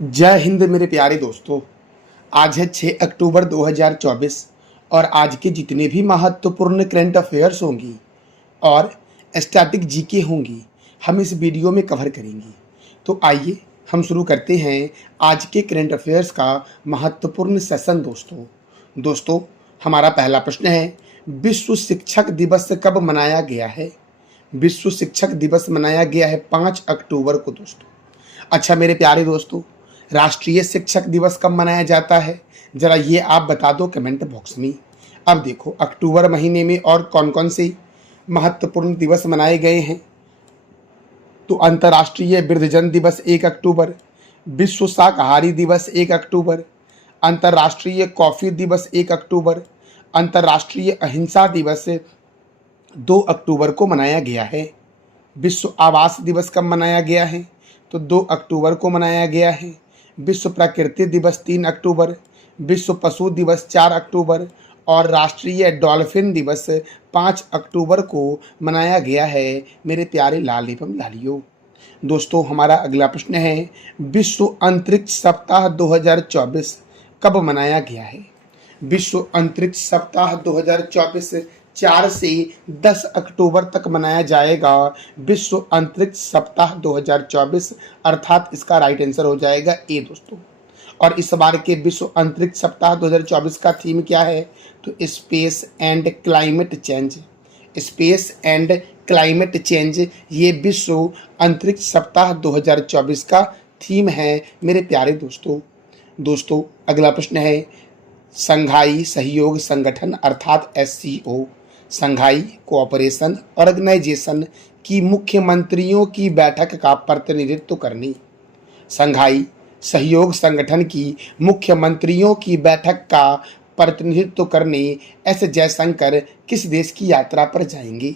जय हिंद मेरे प्यारे दोस्तों। आज है 6 अक्टूबर 2024 और आज के जितने भी महत्वपूर्ण करंट अफेयर्स होंगी और स्टैटिक जीके होंगी हम इस वीडियो में कवर करेंगे। तो आइए हम शुरू करते हैं आज के करंट अफेयर्स का महत्वपूर्ण सेशन। दोस्तों हमारा पहला प्रश्न है, विश्व शिक्षक दिवस कब मनाया गया है? विश्व शिक्षक दिवस मनाया गया है 5 अक्टूबर को दोस्तों। अच्छा मेरे प्यारे दोस्तों, राष्ट्रीय शिक्षक दिवस कब मनाया जाता है जरा ये आप बता दो कमेंट बॉक्स में। अब देखो अक्टूबर महीने में और कौन कौन से महत्वपूर्ण दिवस मनाए गए हैं। तो अंतर्राष्ट्रीय वृद्धजन दिवस 1 अक्टूबर, विश्व शाकाहारी दिवस 1 अक्टूबर, अंतर्राष्ट्रीय कॉफी दिवस 1 अक्टूबर, अंतर्राष्ट्रीय अहिंसा दिवस 2 अक्टूबर को मनाया गया है। विश्व आवास दिवस कब मनाया गया है? तो 2 अक्टूबर को मनाया गया है। विश्व प्रकृति दिवस 3 अक्टूबर, विश्व पशु दिवस 4 अक्टूबर और राष्ट्रीय डॉल्फिन दिवस 5 अक्टूबर को मनाया गया है मेरे प्यारे लाल एवं लालियों। दोस्तों हमारा अगला प्रश्न है, विश्व अंतरिक्ष सप्ताह 2024 कब मनाया गया है? विश्व अंतरिक्ष सप्ताह 2024 4 से 10 अक्टूबर तक मनाया जाएगा। विश्व अंतरिक्ष सप्ताह 2024 अर्थात इसका राइट आंसर हो जाएगा ए दोस्तों। और इस बार के विश्व अंतरिक्ष सप्ताह 2024 का थीम क्या है? तो space and climate change. Space and climate change ये विश्व अंतरिक्ष सप्ताह 2024 का थीम है मेरे प्यारे दोस्तों अगला प्रश्न है, संघाई सहयोग संगठन अर्थात एससीओ, संघाई कोऑपरेशन ऑर्गेनाइजेशन की मुख्यमंत्रियों की बैठक का प्रतिनिधित्व करने। संघाई सहयोग संगठन की मुख्यमंत्रियों की बैठक का प्रतिनिधित्व करने एस जयशंकर किस देश की यात्रा पर जाएंगे?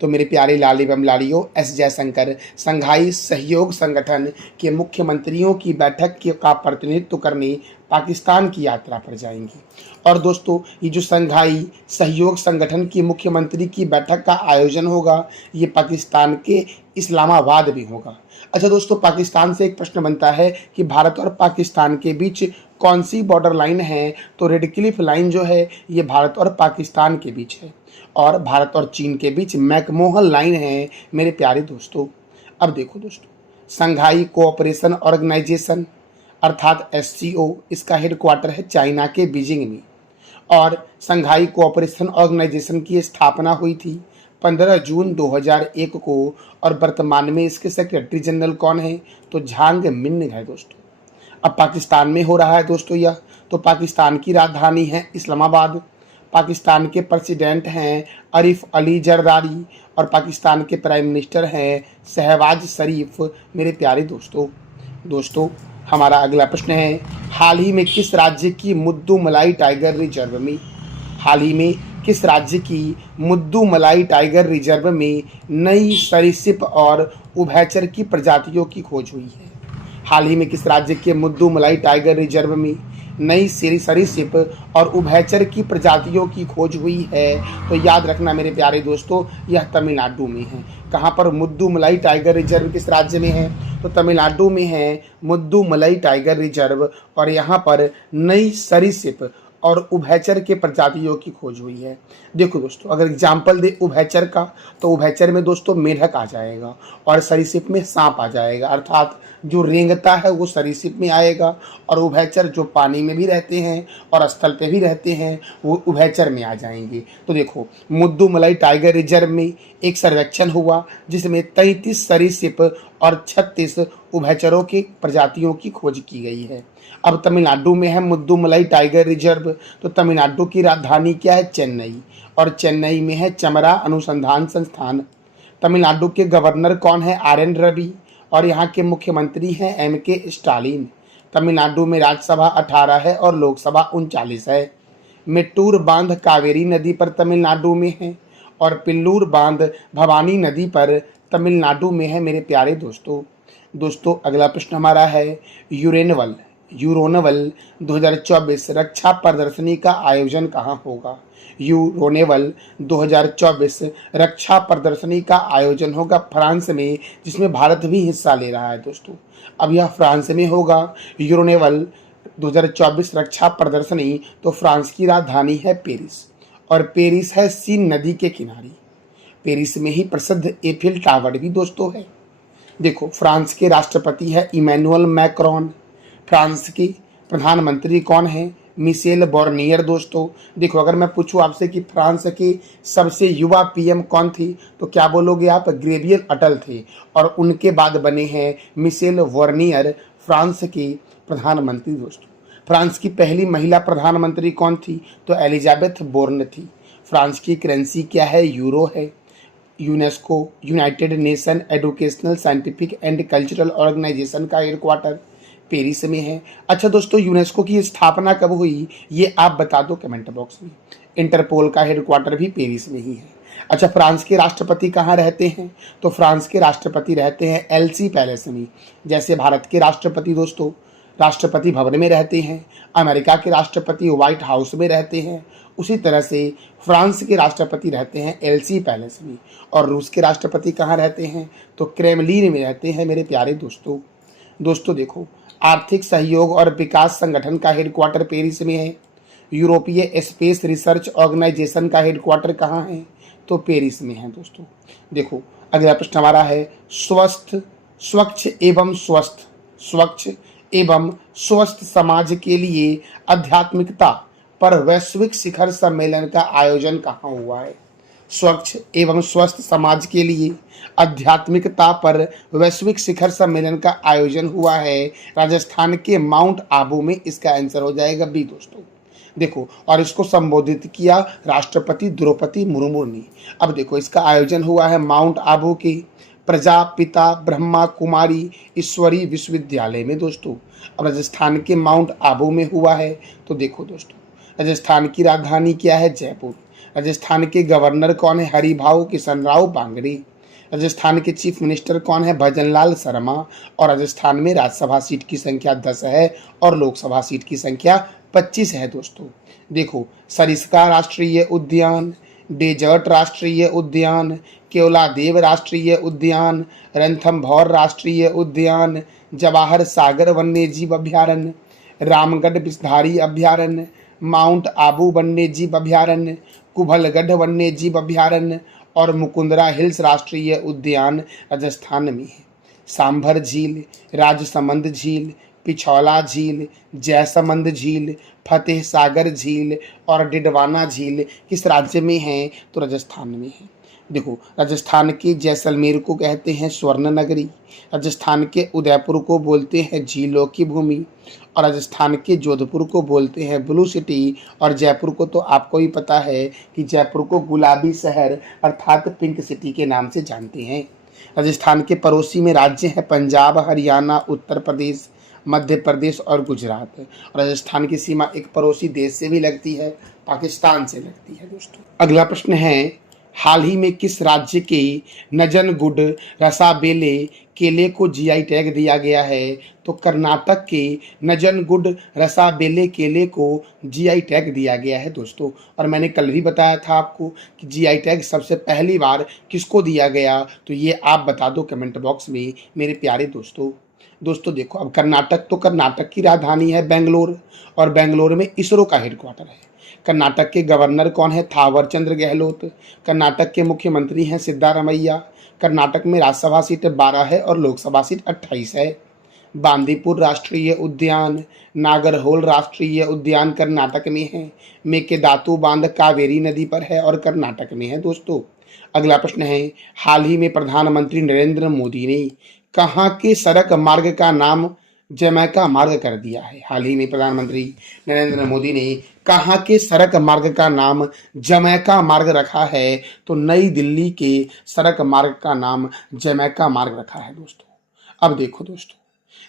तो मेरे प्यारे लाल एवं लालियों, एस जयशंकर संघाई सहयोग संगठन के मुख्यमंत्रियों की बैठक का प्रतिनिधित्व करने पाकिस्तान की यात्रा पर जाएंगे। और दोस्तों ये जो संघाई सहयोग संगठन की मुख्यमंत्री की बैठक का आयोजन होगा ये पाकिस्तान के इस्लामाबाद में होगा। अच्छा दोस्तों, पाकिस्तान से एक प्रश्न बनता है कि भारत और पाकिस्तान के बीच कौन सी बॉर्डर लाइन है? तो रेड क्लिफ लाइन जो है ये भारत और पाकिस्तान के बीच है और भारत और चीन के बीच मैकमोहन लाइन है मेरे प्यारे दोस्तों। अब देखो दोस्तों, संघाई कोऑपरेशन ऑर्गेनाइजेशन अर्थात एससीओ इसका हेडक्वार्टर है चाइना के बीजिंग में और संघाई कोऑपरेशन ऑर्गेनाइजेशन की स्थापना हुई थी 15 जून 2001 को और वर्तमान में इसके सेक्रेटरी जनरल कौन है? तो झांग मिन्ह है दोस्तों। अब पाकिस्तान में हो रहा है दोस्तों यह, तो पाकिस्तान की राजधानी है इस्लामाबाद। पाकिस्तान के प्रेसिडेंट हैं आरिफ अली जरदारी और पाकिस्तान के प्राइम मिनिस्टर हैं शहबाज शरीफ मेरे प्यारे दोस्तों हमारा अगला प्रश्न है, हाल ही में किस राज्य की मुद्दुमलाई टाइगर रिजर्व में मुद्दुमलाई टाइगर रिजर्व में नई सरीसृप और उभयचर की प्रजातियों की खोज हुई है? हाल ही में किस राज्य के मुद्दुमलाई टाइगर रिजर्व में नई सरीसृप और उभयचर की प्रजातियों की खोज हुई है? तो याद रखना मेरे प्यारे दोस्तों, यह तमिलनाडु में है। कहाँ पर मुद्दुमलाई टाइगर रिजर्व किस राज्य में है? तो तमिलनाडु में है मुद्दुमलाई टाइगर रिजर्व और यहाँ पर नई सरीसृप और उभयचर के प्रजातियों की खोज हुई है। देखो दोस्तों, अगर एग्जाम्पल दे उभयचर का तो उभयचर में दोस्तों मेढक आ जाएगा और सरीसृप में सांप आ जाएगा, अर्थात जो रेंगता है वो सरीसृप में आएगा और उभयचर जो पानी में भी रहते हैं और स्थल पे भी रहते हैं वो उभयचर में आ जाएंगे। तो देखो मुद्दुमलाई टाइगर रिजर्व में एक सर्वेक्षण हुआ जिसमें 33 सरीसृप और 36 उभयचरों की प्रजातियों की खोज की गई है। अब तमिलनाडु में है मुद्दुमलाई टाइगर रिजर्व, तो तमिलनाडु की राजधानी क्या है? चेन्नई, और चेन्नई में है चमरा अनुसंधान संस्थान। तमिलनाडु के गवर्नर कौन है? RN रवि और यहाँ के मुख्यमंत्री हैं MK स्टालिन। तमिलनाडु में राज्यसभा 18 है और लोकसभा 39 है। मेट्टूर बांध कावेरी नदी पर तमिलनाडु में है और पिल्लूर बांध भवानी नदी पर तमिलनाडु में है मेरे प्यारे दोस्तों अगला प्रश्न हमारा है, यूरेनवल यूरोनेवल 2024 रक्षा प्रदर्शनी का आयोजन कहाँ होगा? यूरोनेवल 2024 रक्षा प्रदर्शनी का आयोजन होगा फ्रांस में, जिसमें भारत भी हिस्सा ले रहा है दोस्तों। अब यह फ्रांस में होगा यूरोनेवल 2024 रक्षा प्रदर्शनी। तो फ्रांस की राजधानी है पेरिस, और पेरिस है सीन नदी के किनारे। पेरिस में ही प्रसिद्ध एफिल टावर भी दोस्तों है। देखो, फ्रांस के राष्ट्रपति है इमैनुअल मैक्रोन। फ्रांस के प्रधानमंत्री कौन है? मिशेल बॉर्नियर दोस्तों। देखो, अगर मैं पूछूं आपसे कि फ्रांस के सबसे युवा पीएम कौन थी, तो क्या बोलोगे आप? गैब्रियल अटल थे, और उनके बाद बने हैं मिशेल बॉर्नियर फ्रांस के प्रधानमंत्री दोस्तों। फ्रांस की पहली महिला प्रधानमंत्री कौन थी? तो एलिजाबेथ बोर्न थी। फ्रांस की करेंसी क्या है? यूरो है। UNESCO United Nation Educational Scientific and Cultural Organization का हेडक्वार्टर पेरिस में है। अच्छा दोस्तों, यूनेस्को की स्थापना कब हुई, ये आप बता दो कमेंट बॉक्स में। इंटरपोल का हेडक्वार्टर भी पेरिस में ही है। अच्छा, फ्रांस के राष्ट्रपति कहाँ रहते हैं? तो फ्रांस के राष्ट्रपति रहते हैं एलसी पैलेस में। जैसे भारत के राष्ट्रपति दोस्तों राष्ट्रपति भवन में रहते हैं, अमेरिका के राष्ट्रपति व्हाइट हाउस में रहते हैं, उसी तरह से फ्रांस के राष्ट्रपति रहते हैं एलसी पैलेस में। और रूस के राष्ट्रपति कहाँ रहते हैं? तो क्रेमलिन में रहते हैं मेरे प्यारे दोस्तों। दोस्तों देखो, आर्थिक सहयोग और विकास संगठन का हेडक्वार्टर पेरिस में है। यूरोपीय स्पेस रिसर्च ऑर्गेनाइजेशन का हेडक्वार्टर कहाँ है? तो पेरिस में है दोस्तों। देखो, अगला प्रश्न हमारा है स्वच्छ एवं स्वस्थ समाज के लिए आध्यात्मिकता पर वैश्विक शिखर सम्मेलन का आयोजन कहाँ हुआ है? स्वच्छ एवं स्वस्थ समाज के लिए आध्यात्मिकता पर वैश्विक शिखर सम्मेलन का आयोजन हुआ है राजस्थान के माउंट आबू में। इसका आंसर हो जाएगा बी दोस्तों। देखो, और इसको संबोधित किया राष्ट्रपति द्रौपदी मुर्मू ने। अब देखो, इसका आयोजन हुआ है माउंट आबू के प्रजापिता ब्रह्मा कुमारी ईश्वरी विश्वविद्यालय में दोस्तों। अब राजस्थान के माउंट आबू में हुआ है। तो देखो दोस्तों, राजस्थान की राजधानी क्या है? जयपुर। राजस्थान के गवर्नर कौन है? हरिभाऊ किशनराव बांगड़ी। राजस्थान के चीफ मिनिस्टर कौन है? भजनलाल शर्मा। और राजस्थान में राज्यसभा सीट की संख्या 10 है और लोकसभा सीट की संख्या 25 है दोस्तों। देखो, सरिस्का राष्ट्रीय उद्यान, डेजर्ट राष्ट्रीय उद्यान, केवलादेव राष्ट्रीय उद्यान, रणथंभौर राष्ट्रीय उद्यान, जवाहर सागर वन्यजीव अभ्यारण्य, रामगढ़ विषधारी अभ्यारण्य, माउंट आबू वन्यजीव अभ्यारण्य, कुभलगढ़ वन्यजीव अभ्यारण्य और मुकुंदरा हिल्स राष्ट्रीय उद्यान राजस्थान में है। सांभर झील, राजसमंद झील, पिछौला झील, जयसमंद झील, फतेह सागर झील और डिडवाना झील किस राज्य में है? तो राजस्थान में है। देखो, राजस्थान के जैसलमेर को कहते हैं स्वर्ण नगरी, राजस्थान के उदयपुर को बोलते हैं झीलों की भूमि, और राजस्थान के जोधपुर को बोलते हैं ब्लू सिटी, और जयपुर को तो आपको ही पता है कि जयपुर को गुलाबी शहर अर्थात पिंक सिटी के नाम से जानते हैं। राजस्थान के पड़ोसी में राज्य हैं पंजाब, हरियाणा, उत्तर प्रदेश, मध्य प्रदेश और गुजरात। राजस्थान की सीमा एक पड़ोसी देश से भी लगती है, पाकिस्तान से लगती है दोस्तों। अगला प्रश्न है, हाल ही में किस राज्य के नजनगुड रसाबेले केले को जीआई टैग दिया गया है? तो कर्नाटक के नजनगुड रसाबेले केले को जीआई टैग दिया गया है दोस्तों। और मैंने कल भी बताया था आपको कि जीआई टैग सबसे पहली बार किसको दिया गया, तो ये आप बता दो कमेंट बॉक्स में मेरे प्यारे दोस्तों। दोस्तों देखो, अब कर्नाटक की राजधानी है बेंगलोर, और बेंगलोर में इसरो का हेडक्वार्टर है। कर्नाटक के गवर्नर कौन है? थावर चंद्र गहलोत। कर्नाटक के मुख्यमंत्री हैं सिद्धारमैया। कर्नाटक में राज्यसभा सीट 12 है और लोकसभा सीट 28 है। बांदीपुर राष्ट्रीय उद्यान, नागरहोल राष्ट्रीय उद्यान कर्नाटक में है। मेकेदातु बांध कावेरी नदी पर है और कर्नाटक में है दोस्तों। अगला प्रश्न है, हाल ही में प्रधानमंत्री नरेंद्र मोदी ने कहाँ के सड़क मार्ग का नाम जमैका मार्ग कर दिया है? हाल ही में प्रधानमंत्री नरेंद्र मोदी ने कहाँ के सड़क मार्ग का नाम जमैका मार्ग रखा है? तो नई दिल्ली के सड़क मार्ग का नाम जमैका मार्ग रखा है दोस्तों। अब देखो दोस्तों,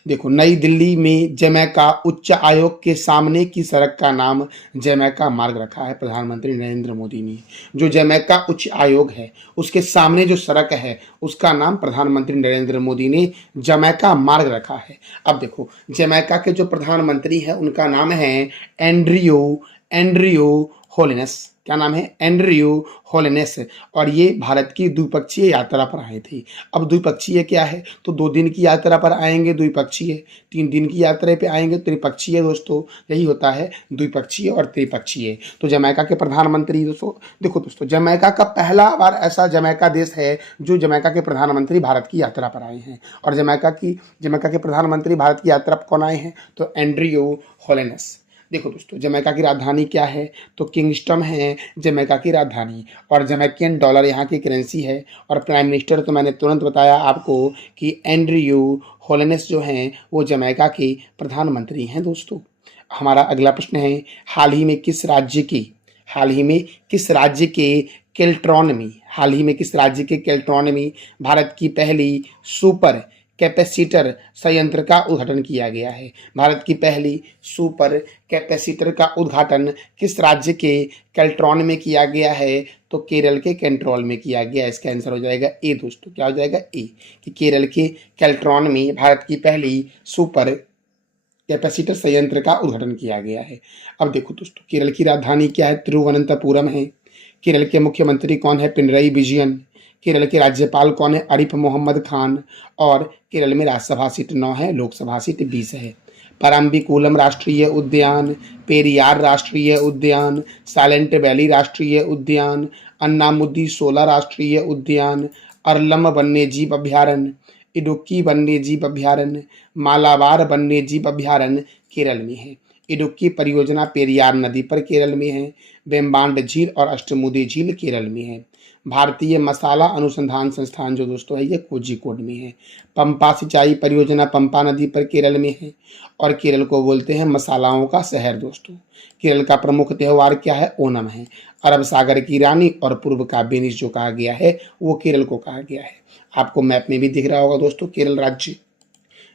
देखो, नई दिल्ली में जमैका उच्च आयोग के सामने की सड़क का नाम जमैका मार्ग रखा है प्रधानमंत्री नरेंद्र मोदी ने। जो जमैका उच्च आयोग है उसके सामने जो सड़क है उसका नाम प्रधानमंत्री नरेंद्र मोदी ने जमैका मार्ग रखा है। अब देखो, जमैका के जो प्रधानमंत्री है उनका नाम है एंड्रियो एंड्रियो होलिनेस। क्या नाम है? एंड्रियो होलिनेस। और ये भारत की द्विपक्षीय यात्रा पर आए थे। अब द्विपक्षीय क्या है? तो 2 दिन की यात्रा पर आएंगे द्विपक्षीय, 3 दिन की यात्रा पे आएंगे त्रिपक्षीय। दोस्तों यही होता है द्विपक्षीय और त्रिपक्षीय। तो जमैका के प्रधानमंत्री दोस्तों, देखो दोस्तों, जमैका का पहला बार ऐसा जमैका देश है जो जमैका के प्रधानमंत्री भारत की यात्रा पर आए हैं। और जमैका के प्रधानमंत्री भारत की यात्रा पर कौन आए हैं? तो एंड्रियो होलिनेस। देखो दोस्तों, जमैका की राजधानी क्या है? तो किंगस्टन है जमैका की राजधानी। और जमैकियन डॉलर यहाँ की करेंसी है। और प्राइम मिनिस्टर तो मैंने तुरंत बताया आपको कि एंड्रियो होलिनेस जो हैं वो जमैका के प्रधानमंत्री हैं। दोस्तों हमारा अगला प्रश्न है, हाल ही में किस राज्य के केल्ट्रॉन में भारत की पहली सुपर कैपेसिटर संयंत्र का उद्घाटन किया गया है? भारत की पहली सुपर कैपेसिटर का उद्घाटन किस राज्य के केल्ट्रॉन में किया गया है? तो केरल के कैंट्रोल में किया गया। इसका आंसर हो जाएगा ए। दोस्तों क्या हो जाएगा? ए, कि केरल के केल्ट्रॉन में भारत की पहली सुपर कैपेसिटर संयंत्र का उद्घाटन किया गया है। अब देखो दोस्तों, केरल की राजधानी क्या है? तिरुवनंतपुरम है। केरल के मुख्यमंत्री कौन है? पिनरई विजयन। केरल के राज्यपाल कौन है? आरिफ मोहम्मद खान। और केरल में राज्यसभा सीट 9 है, लोकसभा सीट 20 है। परम्बिकुलम राष्ट्रीय उद्यान, पेरियार राष्ट्रीय उद्यान, साइलेंट वैली राष्ट्रीय उद्यान, अन्नामुदी शोला राष्ट्रीय उद्यान, अरलम वन्यजीव अभ्यारण्य, इडुक्की वन्यजीव अभ्यारण्य, मालाबार वन्यजीव अभ्यारण्य केरल में है। इडुक्की परियोजना पेरियार नदी पर केरल में है। वेम्बांड झील और अष्टमुदी झील केरल में है। भारतीय मसाला अनुसंधान संस्थान जो दोस्तों है ये कोझिकोड में है। पंपा सिंचाई परियोजना पंपा नदी पर केरल में है। और केरल को बोलते हैं मसालाओं का शहर। दोस्तों केरल का प्रमुख त्यौहार क्या है? ओणम है। अरब सागर की रानी और पूर्व का वेनिस जो कहा गया है वो केरल को कहा गया है। आपको मैप में भी दिख रहा होगा दोस्तों केरल राज्य।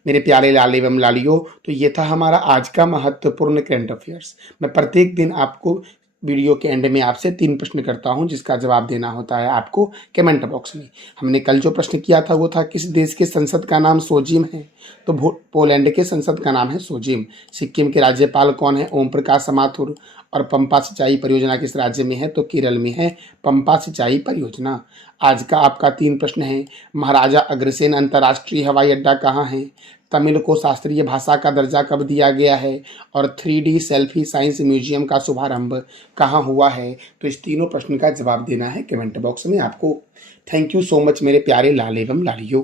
मेरे प्यारे लाल एवं लालियों, तो ये था हमारा आज का महत्वपूर्ण करंट अफेयर्स। मैं प्रत्येक दिन आपको वीडियो के एंड में आपसे 3 प्रश्न करता हूं जिसका जवाब देना होता है आपको कमेंट बॉक्स में। हमने कल जो प्रश्न किया था वो था किस देश के संसद का नाम सोजिम है? तो पोलैंड के संसद का नाम है सोजिम। सिक्किम के राज्यपाल कौन है? ओम प्रकाश माथुर। और पंपा सिंचाई परियोजना किस राज्य में है? तो केरल में है पंपा सिंचाई परियोजना। आज का आपका 3 प्रश्न है, महाराजा अग्रसेन अंतर्राष्ट्रीय हवाई अड्डा कहाँ है? तमिल को शास्त्रीय भाषा का दर्जा कब दिया गया है? और 3D सेल्फी साइंस म्यूजियम का शुभारंभ कहाँ हुआ है? तो इस तीनों प्रश्न का जवाब देना है कमेंट बॉक्स में आपको। थैंक यू सो मच मेरे प्यारे लाल एवं लालियों।